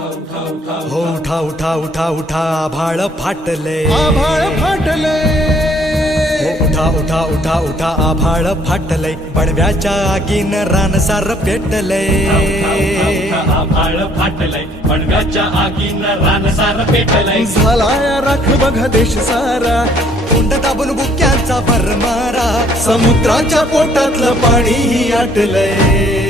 हो उठा उठा उठा उठा आभाळ फाटले. आभाळ फाटले. हो उठा उठा उठा उठा आभाळ फाटले. पडव्याच्या आगीन रानसार पेटले. आभाळ फाटलंय पडव्याच्या आगीनं रानसार पेटलंय झालाय राख बघा देश सारा. कुंड दाबून बुक्यांचा भरमारा. समुद्राच्या पोटातलं पाणी आटलंय.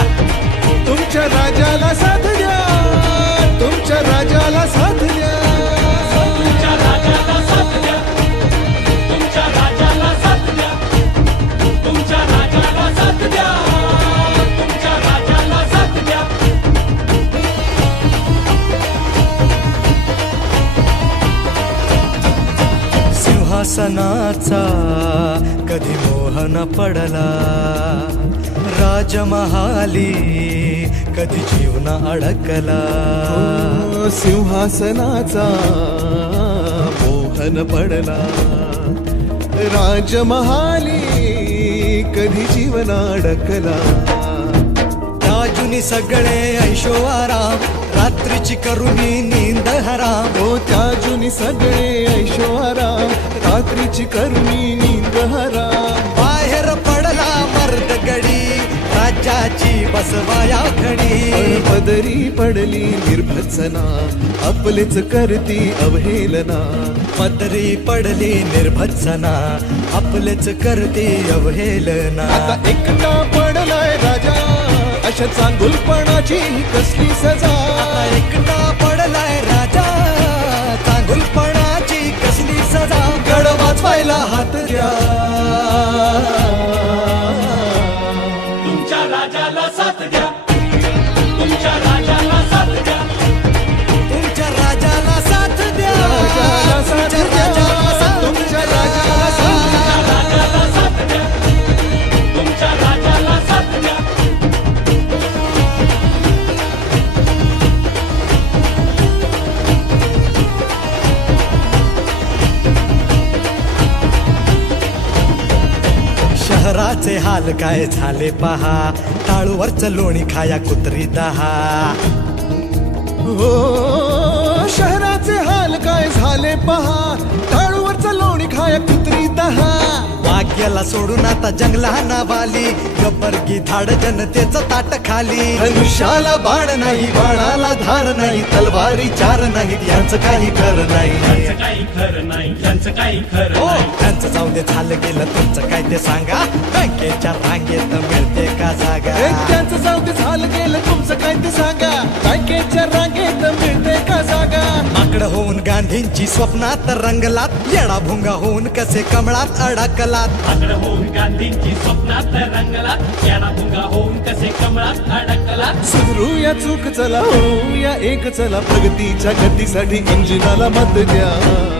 सिंहासनाचा कधी मोहन पडला. राजमहाली कधी जीवन अडकला. सिंहासनाचा मोहन पडला. राजमहाली कधी जीवन अडकला. राजुनी सगळे ऐशो आराम रात्रीची करुणी नींद हराम हो त्या जुनी सगळे ऐशोआराम रात्रीची करुणी नींद हराम बाहेर पडला मर्द गडी राज्याची बसवाया खडी. पदरी पडली निर्भत्सना आपलेच करती अवहेलना. पदरी पडली निर्भत्सना आपलेच करते अवहेलना. आता एकटा पडलाय राजा अशा चांगुलपणाची कसली सजा. आता एकटा वाचवायला हात द्या. तुमच्या राजाला साथ द्या. तुमच्या राजा शहराचे हाल काय झाले पहा. टाळूवरच लोणी खाया कुत्री दहा. हो शहराचे हाल काय झाले पहा. टाळूवरचा लोणी खाया कुत्री दहा. वाक्याला सोडून आता जंगला नावाली गब्बरगी धाड जनतेचं ताट खाली. धनुष्याला बाण नाही बाणाला धार नाही तलवारी चार नाही यांचं काही कर नाही. यांचं काही खरं नाही यांचं काही खरं नाही. त्यांचं जाऊ दे झालं गेलं तुमचं काय ते सांगा? बँकेच्या रांगेत मिळते का जागा? त्यांचं जाऊ दे झालं गेलं तुमचं काय ते सांगा? बँकेच्या रांगेत मिळते का जागा? आकड होऊन गांधींची स्वप्नात रंगलात येडा भुंगा होऊन कसे कमळात अडकलात? आकडं होऊन गांधींची स्वप्नात रंगला याना भुंगा होऊन कसे कमळात अडकला सुधरूया चूक चला होऊया एक चला प्रगतीच्या गतीसाठी इंजिनाला मत द्या.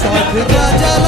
साथ राजाला